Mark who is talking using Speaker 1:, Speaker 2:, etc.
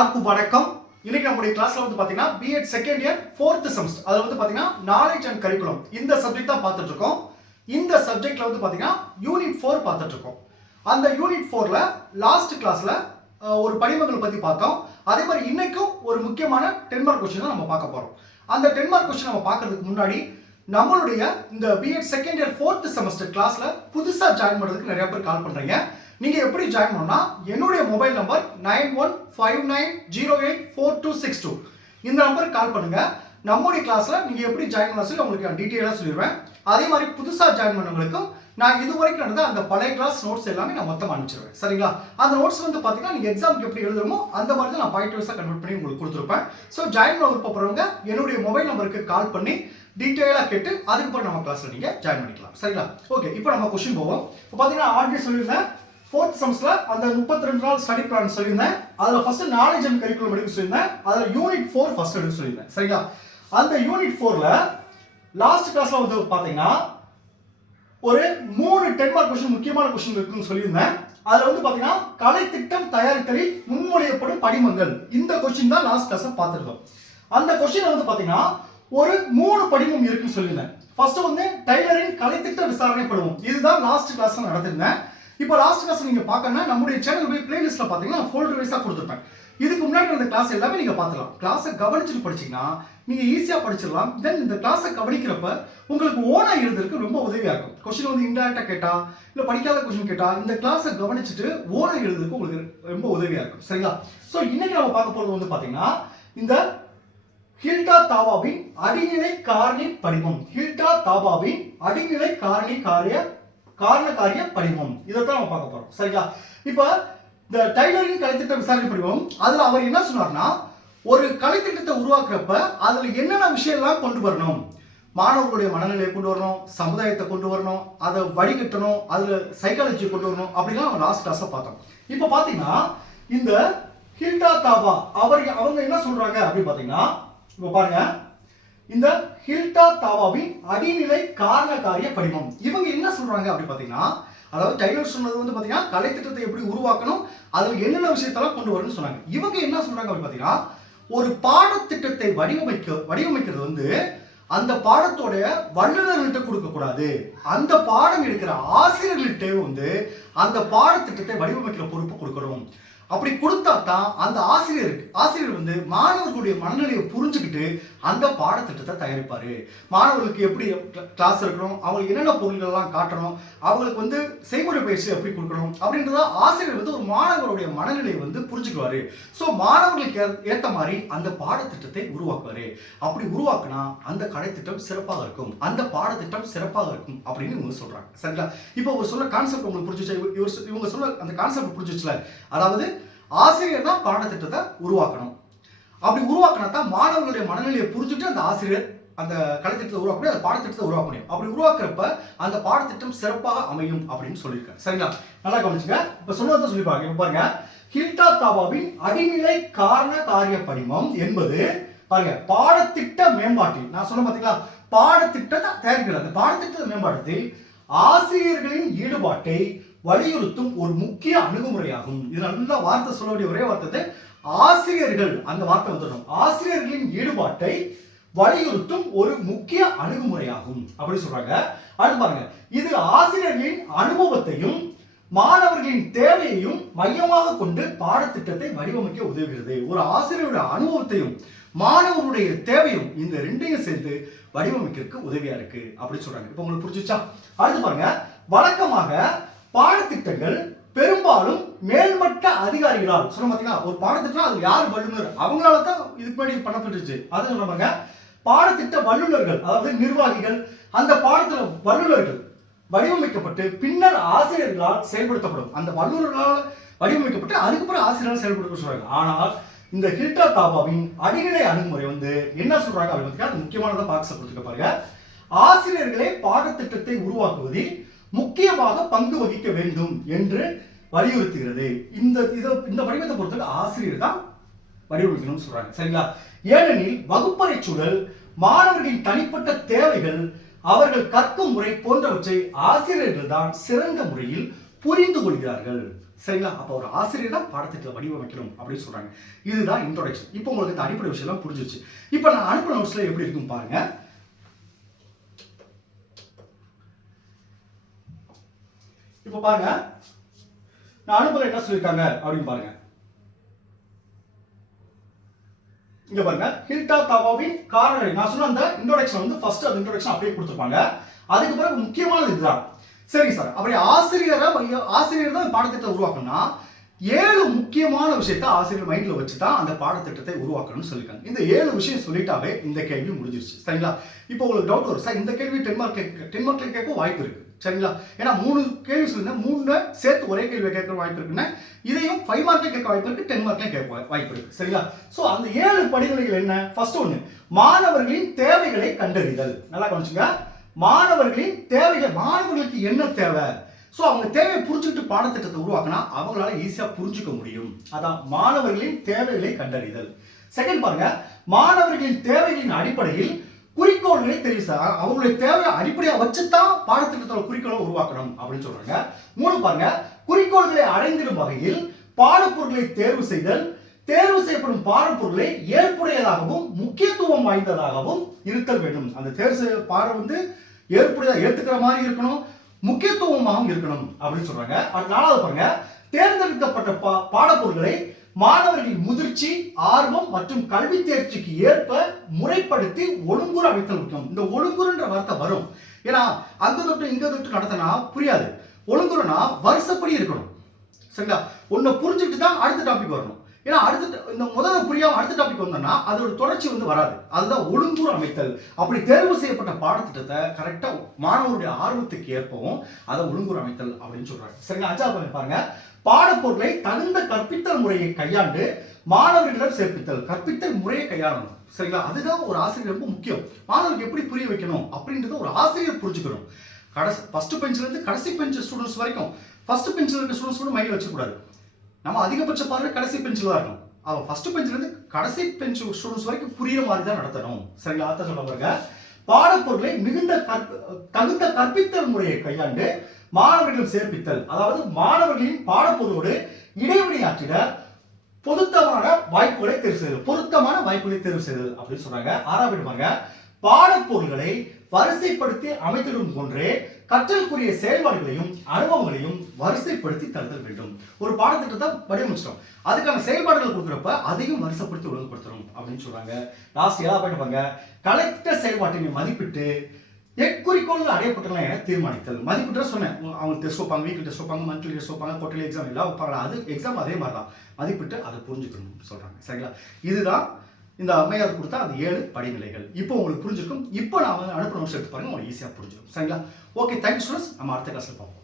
Speaker 1: எல்லாருக்கும் வணக்கம். இன்னைக்கு நம்முடைய கிளாஸ்ல வந்து பாத்தீங்கன்னா BEd second year fourth semester அதுல வந்து பாத்தீங்கன்னா நாலேஜ் அண்ட் கரிக்குலம் இந்த சப்ஜெக்ட் தான் பார்த்துட்டு இருக்கோம் இந்த சப்ஜெக்ட்ல வந்து பாத்தீங்கன்னா யூனிட் ஃபோர் பார்த்துட்டு இருக்கோம் அந்த யூனிட் ஃபோர்ல லாஸ்ட் கிளாஸ்ல ஒரு படிமங்கள் பத்தி பார்த்தோம். அதே மாதிரி இன்னைக்கும் ஒரு முக்கியமான டென் மார்க் கொஸ்டின் தான் நம்ம பார்க்க போறோம். அந்த டென் மார்க் கொஸ்டின் நம்ம பார்க்கறதுக்கு முன்னாடி நம்மளுடைய இந்த BEd second year fourth semester கிளாஸ்ல புதுசா ஜாயின் பண்றதுக்கு நிறைய பேர் கால் பண்றீங்க. நீங்கள் எப்படி ஜாயின் பண்ணால் என்னுடைய mobile number nine one five nine zero eight four two six two இந்த நம்பருக்கு கால் பண்ணுங்கள் நம்முடைய கிளாஸில் நீங்கள் எப்படி ஜாயின் பண்ண சொல்லி உங்களுக்கு நான் டீட்டெயிலாக சொல்லிடுவேன் அதே மாதிரி புதுசாக ஜாயின் பண்ணவங்களுக்கும் நான் இது வரைக்கும் நடந்த அந்த பழைய கிளாஸ் நோட்ஸ் எல்லாமே நான் மொத்தமாக அனுப்பிச்சிருவேன். சரிங்களா? அந்த நோட்ஸ் வந்து பார்த்தீங்கன்னா நீங்கள் எக்ஸாமுக்கு எப்படி எழுதுமோ அந்த மாதிரி தான் நான் பாயிண்ட் வைஸாக கன்வெர்ட் பண்ணி உங்களுக்கு கொடுத்துருப்பேன். ஸோ ஜாயின் பண்ண விருப்பப்படுறவங்க என்னுடைய மொபைல் நம்பருக்கு கால் பண்ணி டீட்டெயிலாக கேட்டு அதுக்கப்புறம் நம்ம கிளாஸில் நீங்கள் ஜாயின் பண்ணிக்கலாம். சரிங்களா? ஓகே இப்போ நம்ம கொஸ்டின் போவோம். இப்போ பார்த்தீங்கன்னா ஆல்ரெடி சொல்லியிருந்தேன். ஃபோர்த் செமஸ்டர்ல அந்த முப்பத்தி ரெண்டு நாள் ஸ்டடி பிளான் சொல்லியிருந்தேன். அதில் ஃபர்ஸ்ட் நாலேஜ் அண்ட் கரிக்குலம் எடுக்க சொல்லியிருந்தேன். அதில் யூனிட் ஃபோர் ஃபர்ஸ்ட் எடுக்க சொல்லியிருந்தேன். சரிங்களா? அந்த யூனிட் ஃபோரில் லாஸ்ட் கிளாஸ்ல வந்து பார்த்தீங்கன்னா ஒரு மூணு டென் மார்க் கொஸ்டின் முக்கியமான கொஸ்டின் இருக்குன்னு சொல்லியிருந்தேன். அதுல வந்து பாத்தீங்கன்னா கலை திட்டம் தயாரித்தலில் முன்மொழியப்படும் படிமங்கள். இந்த கொஸ்டின் தான் லாஸ்ட் கிளாஸ்ல பார்த்துருக்கோம் அந்த கொஸ்டின் வந்து பாத்தீங்கன்னா ஒரு மூணு படிமம் இருக்குன்னு சொல்லியிருந்தேன். ஃபர்ஸ்ட் வந்து டைலரின் கலைத்திட்ட விசாரணை படுவோம் இதுதான் லாஸ்ட் கிளாஸ் நடத்திருந்தேன். இப்போ லாஸ்ட் கிளாஸ் நீங்கள் பார்க்கணும்னா நம்முடைய சேனல் போய் பிளேலிஸ்ட்டில் பார்த்தீங்கன்னா ஃபோல்டர் வைஸாக கொடுத்துருப்பேன். இதுக்கு முன்னாடி அந்த கிளாஸ் எல்லாமே நீங்கள் பார்த்துக்கலாம். கிளாஸை கவனிச்சுட்டு படிச்சீங்கன்னா நீங்கள் ஈஸியாக படிச்சிடலாம். தென் இந்த கிளாஸை கவனிக்கிறப்ப உங்களுக்கு ஓனாக எழுதுறதுக்கு ரொம்ப உதவியாக இருக்கும். கொஸ்டின் வந்து இன்டெரக்டாக கேட்டால் இல்லை படிக்காத கொஸ்டின் கேட்டால் இந்த கிளாஸை கவனிச்சுட்டு ஓனாக எழுதுறதுக்கு உங்களுக்கு ரொம்ப உதவியாக இருக்கும். சரிங்களா? ஸோ இன்னைக்கு நம்ம பார்க்க போகிறது வந்து பார்த்தீங்கன்னா இந்த ஹில்டா தாவாவின் அடிநிலை காரணி படிமம். ஹில்டா தாவாவின் அடிநிலை காரணி காரிய காரண காரிய படிமம் இதைத்தான் நம்ம பார்க்க போறோம். சரிங்களா? இப்போ இந்த டைலரிங் கலைத்திட்ட விசாரணை படிவம் அதுல அவர் என்ன சொன்னார்னா ஒரு கலைத்திட்டத்தை உருவாக்குறப்ப அதுல என்னென்ன விஷயம்லாம் கொண்டு வரணும்? மாணவர்களுடைய மனநிலையை கொண்டு வரணும் சமுதாயத்தை கொண்டு வரணும் அதை வடிகட்டணும் அதுல சைக்காலஜி கொண்டு வரணும் அப்படிலாம் நம்ம லாஸ்ட் கிளாஸ்ல பார்த்தோம். இப்போ பாத்தீங்கன்னா இந்த ஹில்டா தாபா அவர் அவங்க என்ன சொல்றாங்க அப்படின்னு பாத்தீங்கன்னா இப்போ பாருங்க இந்த ஹில்டா தாவாவின் அடிநிலை காரண காரிய படிமம். இவங்க என்ன சொல்றாங்க அப்படின்னு பாத்தீங்கன்னா அதாவது டைலர் சொன்னது வந்து பாத்தீங்கன்னா கலைத்திட்டத்தை எப்படி உருவாக்கணும் அதுல என்னென்ன விஷயத்தெல்லாம் கொண்டு வரணும்னு சொன்னாங்க. இவங்க என்ன சொல்றாங்க அப்படின்னு பாத்தீங்கன்னா ஒரு பாடத்திட்டத்தை வடிவமைக்க வடிவமைக்கிறது வந்து அந்த பாடத்தோடைய வல்லுநர்கள்ட்ட கொடுக்க கூடாது. அந்த பாடம் எடுக்கிற ஆசிரியர்கள்ட்ட வந்து அந்த பாடத்திட்டத்தை வடிவமைக்கிற பொறுப்பு கொடுக்கணும். அப்படி கொடுத்தா தான் அந்த ஆசிரியருக்கு ஆசிரியர் வந்து மாணவர்களுடைய மனநிலையை புரிஞ்சுக்கிட்டு அந்த பாடத்திட்டத்தை தயாரிப்பார். மாணவர்களுக்கு எப்படி கிளாஸ் இருக்கணும் அவங்களுக்கு என்னென்ன பொருள்கள்லாம் காட்டணும் அவங்களுக்கு வந்து செய்முறை பயிற்சி எப்படி கொடுக்கணும் அப்படின்றத ஆசிரியர் வந்து ஒரு மாணவருடைய மனநிலையை வந்து புரிஞ்சுக்குவார். ஸோ மாணவர்களுக்கு ஏற்ற மாதிரி அந்த பாடத்திட்டத்தை உருவாக்குவார். அப்படி உருவாக்குனா அந்த கடைத்திட்டம் சிறப்பாக இருக்கும் அந்த பாடத்திட்டம் சிறப்பாக இருக்கும் அப்படின்னு இவங்க சொல்கிறாங்க சரிங்களா? இப்போ ஒரு சொல்ல கான்செப்ட் உங்களுக்கு புரிஞ்சுச்சா? இவர் இவங்க சொல்ல அந்த கான்செப்ட் புரிஞ்சிச்சுல? அதாவது ஆசிரியர் தான் பாடத்திட்டத்தை உருவாக்கணும். அப்படி உருவாக்கினா தான் மாணவர்களுடைய மனநிலையை புரிஞ்சுட்டு அந்த ஆசிரியர் அந்த கலைத்திட்டத்தை உருவாக்க முடியும் அந்த பாடத்திட்டத்தை உருவாக்க முடியும். அப்படி உருவாக்குறப்ப அந்த பாடத்திட்டம் சிறப்பாக அமையும் அப்படின்னு சொல்லியிருக்காங்க சரிங்களா? நல்லா கவனிச்சுங்க. இப்ப சொன்னதை சொல்லி பாருங்க. இப்ப பாருங்க. ஹில்டா தாபாவின் அடிநிலை காரண காரிய படிமம் என்பது பாருங்க பாடத்திட்ட மேம்பாட்டில் நான் சொன்ன பாத்தீங்களா? பாடத்திட்டத்தை தயாரிக்கிறது. அந்த பாடத்திட்ட மேம்பாட்டத்தில் ஆசிரியர்களின் ஈடுபாட்டை வலியுறுத்தும் ஒரு முக்கிய அணுகுமுறையாகும். இது நல்ல வார்த்தை சொல்ல வேண்டிய ஒரே வார்த்தை ஆசிரியர்கள். அந்த வார்த்தை வந்துடும் ஆசிரியர்களின் ஈடுபாட்டை வலியுறுத்தும் ஒரு முக்கிய அணுகுமுறையாகும். அப்படி சொல்றாங்க. அடுத்து பாருங்க. இது ஆசிரியர்களின் அனுபவத்தையும் மாணவர்களின் தேவையையும் மையமாக கொண்டு பாடத்திட்டத்தை வடிவமைக்க உதவுகிறது. ஒரு ஆசிரியருடைய அனுபவத்தையும் மாணவருடைய தேவையும் இந்த ரெண்டையும் சேர்ந்து வடிவமைக்கிறதுக்கு உதவியா இருக்கு. அப்படி சொல்றாங்க. இப்போ உங்களுக்கு புரிஞ்சுச்சா? அடுத்து பாருங்க. வழக்கமாக பாடத்திட்டங்கள் பெரும்பாலும் மேல்மட்ட அதிகாரிகளால். சொன்ன பார்த்தீங்கன்னா ஒரு பாடத்திட்டம் அது யார் வல்லுநர்? அவங்களால தான் இதுக்கு முன்னாடி பண்ணப்பட்டுச்சு அது சொல்லுவாங்க பாடத்திட்ட வல்லுநர்கள் அதாவது நிர்வாகிகள் அந்த பாடத்துல வல்லுநர்கள் வடிவமைக்கப்பட்டு பின்னர் ஆசிரியர்களால் செயல்படுத்தப்படும். அந்த வல்லுநர்களால் வடிவமைக்கப்பட்டு அதுக்கப்புறம் ஆசிரியரால் செயல்படுத்த சொல்றாங்க. ஆனால் இந்த ஹில்டா தாபாவின் அடிநிலை அணுகுமுறை வந்து என்ன சொல்றாங்க? அப்படின்னு பார்த்தீங்கன்னா அது முக்கியமானதை பாக்ஸ் கொடுத்துக்க பாருங்க. ஆசிரியர்களே பாடத்திட்டத்தை உருவாக்குவதில் முக்கியமாக பங்கு வகிக்க வேண்டும் என்று வலியுறுத்துகிறது. இந்த இதை இந்த வடிவத்தை பொறுத்தவரை ஆசிரியர் தான் வடிவமைக்கணும்னு சொல்றாங்க. சரிங்களா? ஏனெனில் வகுப்பறை சூழல் மாணவர்களின் தனிப்பட்ட தேவைகள் அவர்கள் கற்கும் முறை போன்றவற்றை ஆசிரியர்கள் தான் சிறந்த முறையில் புரிந்து கொள்கிறார்கள். சரிங்களா? அப்போ ஒரு ஆசிரியர் தான் பாடத்திட்டத்தை வடிவமைக்கணும் அப்படின்னு சொல்றாங்க. இதுதான் இன்ட்ரோடக்ஷன் இப்போ உங்களுக்கு இந்த அடிப்படை விஷயம்லாம் புரிஞ்சிருச்சு. இப்போ நான் அனுப்புன நோட்ஸ்ல எப்படி இருக்கும் பாருங்க. இப்போ பாருங்க. நான் அனுப்புற என்ன சொல்லியிருக்காங்க அப்படின்னு பாருங்க. இங்க பாருங்க. ஹில்டா தாவாவின் காரணம் நான் சொன்ன அந்த இன்ட்ரோடக்ஷன் வந்து ஃபர்ஸ்ட் அந்த இன்ட்ரோடக்ஷன் அப்படியே கொடுத்துருப்பாங்க. அதுக்கு பிறகு முக்கியமானது இதுதான். சரி சார் அப்படி ஆசிரியரை ஆசிரியர் தான் பாடத்திட்டத்தை உருவாக்கணும்னா ஏழு முக்கியமான விஷயத்த ஆசிரியர் மைண்ட்ல வச்சு தான் அந்த பாடத்திட்டத்தை உருவாக்கணும்னு சொல்லியிருக்காங்க இந்த ஏழு விஷயம் சொல்லிட்டாவே இந்த கேள்வி முடிஞ்சிருச்சு. சரிங்களா? இப்போ உங்களுக்கு டவுட் வரும். சார் இந்த கேள்வி டென் மார்க் டென் மார்க்ல கேட்க வாய்ப்பு இருக்கு. சரிங்களா? ஏன்னா மூணு கேள்வி சொல்லுங்க மூணு சேர்த்து ஒரே கேள்வி கேட்க வாய்ப்பு இருக்குன்னா இதையும் ஃபைவ் மார்க்ல கேட்க வாய்ப்பு இருக்கு டென் மார்க்ல கேட்க வாய்ப்பு இருக்கு. சரிங்களா? ஸோ அந்த ஏழு படிநிலைகள் என்ன? ஃபர்ஸ்ட் ஒன்று மாணவர்களின் தேவைகளை கண்டறிதல். நல்லா கவனிச்சுங்க. மாணவர்களின் தேவைகள் மாணவர்களுக்கு என்ன தேவை? ஸோ அவங்க தேவையை புரிஞ்சுக்கிட்டு பாடத்திட்டத்தை உருவாக்கினா அவங்களால ஈஸியாக புரிஞ்சுக்க முடியும். அதான் மாணவர்களின் தேவைகளை கண்டறிதல். செகண்ட் பாருங்க மாணவர்களின் தேவைகளின் அடிப்படையில் குறிக்கோள்களை தெரிவு செய்ய அவங்களுடைய தேவையை அடிப்படையாக வச்சு தான் பாடத்திட்டத்தோட குறிக்கோளை உருவாக்கணும் அப்படின்னு சொல்றாங்க. மூணு பாருங்க. குறிக்கோள்களை அடைந்திடும் வகையில் பாடப்பொருட்களை தேர்வு செய்தல் தேர்வு செய்யப்படும் பாடப்பொருளை ஏற்புடையதாகவும் முக்கியத்துவம் வாய்ந்ததாகவும் இருத்தல் வேண்டும். அந்த தேர்வு செய்ய பாடம் வந்து ஏற்புடையதாக ஏற்றுக்கிற மாதிரி இருக்கணும் முக்கியத்துவமாகவும் இருக்கணும் அப்படின்னு சொல்றாங்க. அடுத்த நாலாவது பாருங்க. தேர்ந்தெடுக்கப்பட்ட பா பாடப்பொருட்களை மாணவர்களின் முதிர்ச்சி ஆர்வம் மற்றும் கல்வி தேர்ச்சிக்கு ஏற்ப முறைப்படுத்தி ஒழுங்குற அமைத்தல் முக்கியம் இந்த ஒழுங்குறன்ற வார்த்தை வரும். ஏன்னா அங்க தொட்டு இங்க தொட்டு நடத்தினா புரியாது. ஒழுங்குறனா வருஷப்படி இருக்கணும். சரிங்களா? ஒன்றை புரிஞ்சுக்கிட்டு தான் அடுத்த டாபிக் வரணும். ஏன்னா அடுத்த இந்த முதல்ல புரியாம அடுத்த டாபிக் வந்தோம்னா அதோட தொடர்ச்சி வந்து வராது. அதுதான் ஒழுங்குற அமைத்தல். அப்படி தேர்வு செய்யப்பட்ட பாடத்திட்டத்தை கரெக்டா மாணவருடைய ஆர்வத்துக்கு ஏற்பவும் அதை ஒழுங்குற அமைத்தல் அப்படின்னு சொல்றாங்க சரிங்களா? அஜா பாருங்க. பாடப்பொருளை தகுந்த முறையை கையாண்டு மாணவர்களிடம் சேர்ப்பித்தல் கற்பித்தல் முறையை கையாளணும். சரிங்களா? அதுதான் ஒரு ஆசிரியர் ரொம்ப முக்கியம். மாணவர்கள் எப்படி புரிய வைக்கணும்? அப்படின்றத ஒரு ஆசிரியர் புரிஞ்சுக்கணும். கடைசி ஃபர்ஸ்ட் பெஞ்சில இருந்து கடைசி பெஞ்ச் ஸ்டூடெண்ட்ஸ் வரைக்கும் ஃபர்ஸ்ட் பெஞ்சில் இருக்க ஸ்டூடெண்ட்ஸ் கூட மைண்ட் வச்சுக்கூடாது நம்ம அதிகபட்ச பார்வை கடைசி பெஞ்சில் தான் இருக்கணும். அவன் ஃபர்ஸ்ட் பெஞ்சில இருந்து கடைசி பெஞ்ச் ஸ்டூடெண்ட்ஸ் வரைக்கும் புரியுற மாதிரி தான் நடத்தணும். சரிங்களா? அர்த்தம் சொல்ல பாருங்க. பாடப்பொருளை மிகுந்த தகுந்த கற்பித்தல் முறையை கையாண்டு மாணவர்களிடம் சேர்ப்பித்தல். அதாவது மாணவர்களின் பாடப்பொருளோடு இடைவெளியாற்றிட பொருத்தமான வாய்ப்புகளை தேர்வு செய்தல். பொருத்தமான வாய்ப்புகளை தேர்வு செய்தல் அப்படின்னு சொன்னாங்க. ஆறாவது பாடப்பொருள்களை வரிசைப்படுத்தி அமைத்திடும் போன்றே கற்றலுக்குரிய செயல்பாடுகளையும் அனுபவங்களையும் வரிசைப்படுத்தி தருதல் வேண்டும். ஒரு பாடத்திட்டத்தை வடிவமைச்சிட்டோம். அதுக்கான செயல்பாடுகள் கொடுக்குறப்ப அதையும் வரிசைப்படுத்தி ஒழுங்குபடுத்தணும் அப்படின்னு சொல்றாங்க. லாஸ்ட் ஏதாவது போயிட்டு கலெக்டர் செயல்பாட்டினை மதிப்பிட்டு எக்குறிக்கோள் அடையப்பட்டலாம் என தீர்மானித்தல். மதிப்பிட்டு சொன்னேன். அவங்க டெஸ்ட் வைப்பாங்க வீட்டில் டெஸ்ட் வைப்பாங்க மந்த்லி டெஸ்ட் வைப்பாங்க குவார்டர்லி எக்ஸாம் எல்லாம் வைப்பாங்க. அது எக்ஸாம் அதே மாதிரி தான் மதிப்பிட்டு அதை புரிஞ்சுக்கணும் சொல்றாங்க. சரிங்களா? இதுதான் இந்த அம்மையார் கொடுத்த அந்த ஏழு படிநிலைகள். இப்போ உங்களுக்கு புரிஞ்சிருக்கும். இப்போ நான் வந்து அனுப்புன நோட்ஸ் எடுத்து பாருங்க உங்களுக்கு ஈஸியாக புரிஞ்சிடும் சரிங்களா? ஓகே தேங்க்யூ ஸ்டூடெண்ட்ஸ் நம்ம அடுத்த கிளாஸில் பார்ப்போம்